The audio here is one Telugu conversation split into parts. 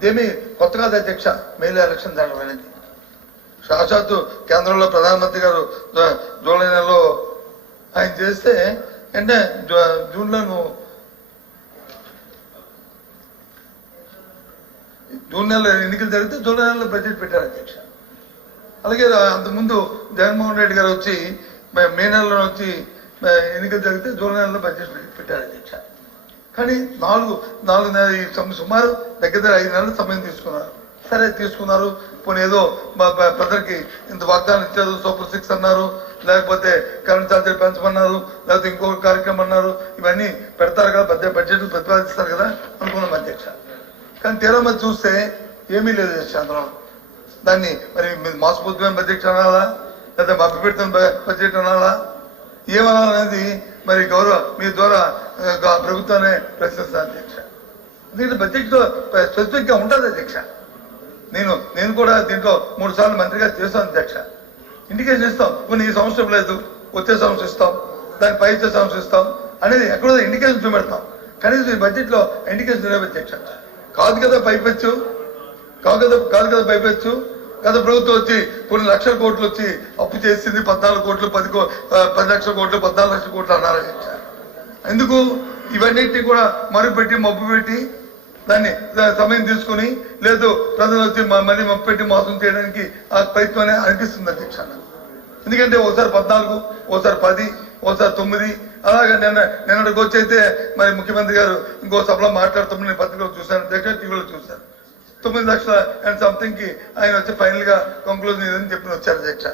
ఇదేమి కొత్త కాదు అధ్యక్ష. మేలు ఎలక్షన్ జరగడానికి సాక్షాత్తు కేంద్రంలో ప్రధానమంత్రి గారు జూలై నెలలో ఆయన చేస్తే అంటే జూన్ నెలలో ఎన్నికలు జరిగితే జూలై నెలలో బడ్జెట్ పెట్టారు అధ్యక్ష. అలాగే అంతకుముందు జగన్మోహన్ రెడ్డి గారు వచ్చి మే నెలలో వచ్చి ఎన్నికలు జరిగితే జూలై నెలలో బడ్జెట్ పెట్టారు అధ్యక్ష. కానీ సుమారు దగ్గర 5 నెలలు సమయం తీసుకున్నారు. సరే తీసుకున్నారు, పోనీ ఏదో ప్రజలకి ఇంత వాగ్దానం ఇచ్చారు, సూపర్ 6 అన్నారు, లేకపోతే కరెంట్ ఛార్జీలు పెంచమన్నారు, లేకపోతే ఇంకొక కార్యక్రమం అన్నారు, ఇవన్నీ పెడతారు కదా, బడ్జెట్ ప్రతిపాదిస్తారు కదా అనుకున్నాం అధ్యక్ష. కానీ తీరా మరి చూస్తే ఏమీ లేదు అధ్యక్ష. అందులో దాన్ని మరి మోసపూరితమైన బడ్జెట్ అనాలా, లేదా మభ్యపెడుతున్న బడ్జెట్ అనాలా, ఏమనాలనేది మరి మీ ద్వారా ప్రభుత్వాన్ని ప్రశ్నిస్తాను అధ్యక్ష. దీంట్లో బడ్జెట్లో స్పెసిఫిక్గా ఉంటుంది అధ్యక్ష. నేను కూడా దీంట్లో 3 సార్లు మంత్రిగా చేస్తాను అధ్యక్ష. ఇండికేషన్ ఇస్తాం, కొన్ని ఈ సంవత్సరం లేదు, వచ్చే సంవత్సరం ఇస్తాం, దాని పై వచ్చే సంవత్సరం ఇస్తాం అనేది ఎక్కడో ఇండికేషన్ చూపెడతాం. కనీసం ఈ బడ్జెట్లో ఇండికేషన్ లేవు అధ్యక్ష. కాదు కదా పైపెచ్చు, గత ప్రభుత్వం వచ్చి కొన్ని లక్షల కోట్లు వచ్చి అప్పు చేసింది, 14 కోట్లు, 10 లక్షల కోట్లు, 14 లక్షల కోట్లు అన్నారు అధ్యక్ష. ఎందుకు ఇవన్నింటినీ కూడా మరుపెట్టి మబ్బు పెట్టి దాన్ని సమయం తీసుకుని లేదు ప్రజలు వచ్చి మళ్ళీ మబ్బు పెట్టి మోసం చేయడానికి ఆ ప్రయత్నం అనిపిస్తుంది అధ్యక్ష. ఎందుకంటే ఒకసారి 14, ఒకసారి 10, ఒకసారి 9 అలాగే నిన్నటికి వచ్చి అయితే మరి ముఖ్యమంత్రి గారు ఇంకో సభలో మాట్లాడుతున్న నేను పత్రికలో చూశాను అధ్యక్ష, టీవీలో చూశాను. 9 లక్షల అండ్ సంథింగ్ కి ఆయన వచ్చి ఫైనల్ గా కంక్లూజన్ ఇదని చెప్పి వచ్చారు అధ్యక్ష.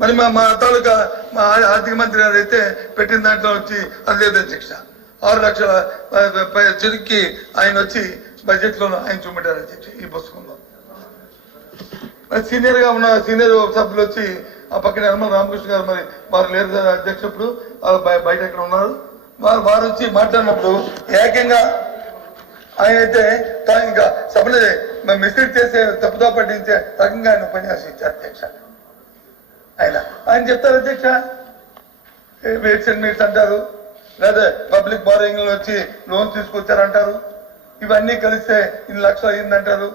మరి మా తాలూకా మా ఆర్థిక మంత్రి గారు అయితే పెట్టిన దాంట్లో వచ్చి అది లేదు అధ్యక్ష. 6 లక్షల చెరుక్కి ఆయన వచ్చి బడ్జెట్ లో ఆయన చూపెట్టారు అధ్యక్ష ఈ పుస్తకంలో. సీనియర్ గా ఉన్న సీనియర్ సభ్యులు వచ్చి ఆ పక్కన యనమల రామకృష్ణ గారు మరి వారు లేరు అధ్యక్ష, ఇప్పుడు బయట ఎక్కడ ఉన్నారు, వారు వచ్చి మాట్లాడినప్పుడు ఏకంగా ఆయన అయితే ఇంకా సభలో మిస్లీడ్ చేసే తప్పుదో పట్టించే రకంగా ఆయన ఉపన్యాసం ఇచ్చారు అధ్యక్ష. ఆయన చెప్తారు అధ్యక్ష, వెయిట్స్ అండ్ మీట్స్ అంటారు, లేదా పబ్లిక్ బారోయింగ్ లో వచ్చి లోన్స్ తీసుకొచ్చారంటారు, ఇవన్నీ కలిస్తే 2 లక్షలు అయ్యిందంటారు.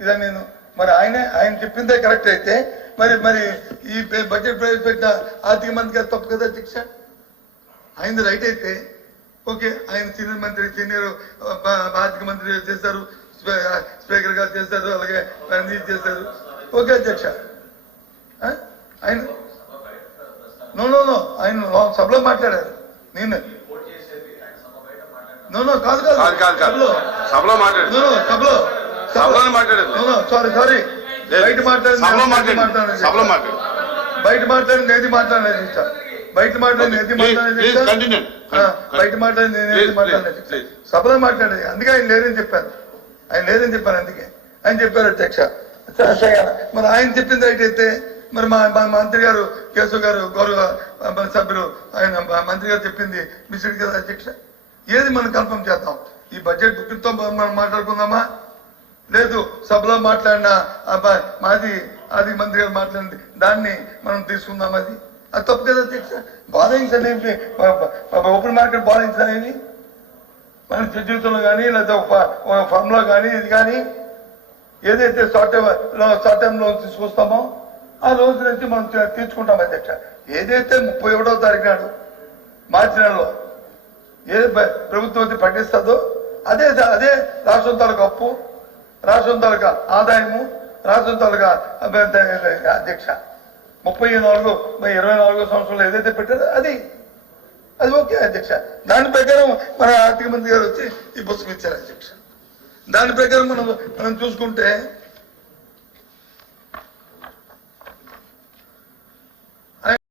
ఇదని నేను మరి ఆయన చెప్పిందే కరెక్ట్ అయితే మరి ఈ బడ్జెట్ ప్రవేశపెట్టిన ఆర్థిక మంత్రి గారు తప్పు కదా అధ్యక్ష. ఆయనది రైట్ అయితే ఓకే, ఆయన సీనియర్ ఆర్థిక మంత్రి చేశారు, స్పీకర్ గా చేశారు, అలాగే చేశారు, ఓకే అధ్యక్ష. ఆయన ఆయన సభలో మాట్లాడారు. నేను సభలో సారీ బయట మాట్లాడింది ఏది మాట్లాడలేదు సార్, బయట మాట్లాడింది సభలో మాట్లాడేది. అందుకే ఆయన లేదని చెప్పాను, అందుకే ఆయన చెప్పారు అధ్యక్ష. మరి ఆయన చెప్పింది అయితే మరి మా మంత్రి గారు కేశవ్ గారు గౌరవ సభ్యులు ఆయన మంత్రి గారు చెప్పింది మిస్టేక్ కదా అధ్యక్ష. ఏది మనం కన్ఫర్మ్ చేద్దాం, ఈ బడ్జెట్ బుక్తో మనం మాట్లాడుకుందామా, లేదు సభలో మాట్లాడిన మాజీ ఆర్థిక మంత్రి గారు మాట్లాడింది దాన్ని మనం తీసుకుందాం, అది తప్పు కదా అధ్యక్ష. బారోయింగ్స్ అనేవి ఓపెన్ మార్కెట్ బారోయింగ్స్ అనేవి మన జీవితంలో కానీ లేదా ఫార్ములా కానీ ఇది కానీ ఏదైతే షార్ట్ టైం లోన్ తీసుకొస్తామో ఆ లోన్స్ నుంచి మనం తీర్చుకుంటాం అధ్యక్ష. ఏదైతే 31వ తారీఖు నాడు మార్చి నెలలో ఏది ప్రభుత్వం వచ్చి ప్రకటిస్తుందో అదే రాష్ట్రం తాలూకా అప్పు, రాష్ట్రం తాలూకా ఆదాయము, రాష్ట్రం తాలూకా అధ్యక్ష. 24 సంవత్సరంలో ఏదైతే పెట్టారో అది ఓకే అధ్యక్ష. దాని ప్రకారం మన ఆర్థిక మంత్రి గారు వచ్చి ఈ పుస్తకం ఇచ్చారు అధ్యక్ష. దాని ప్రకారం మనం చూసుకుంటే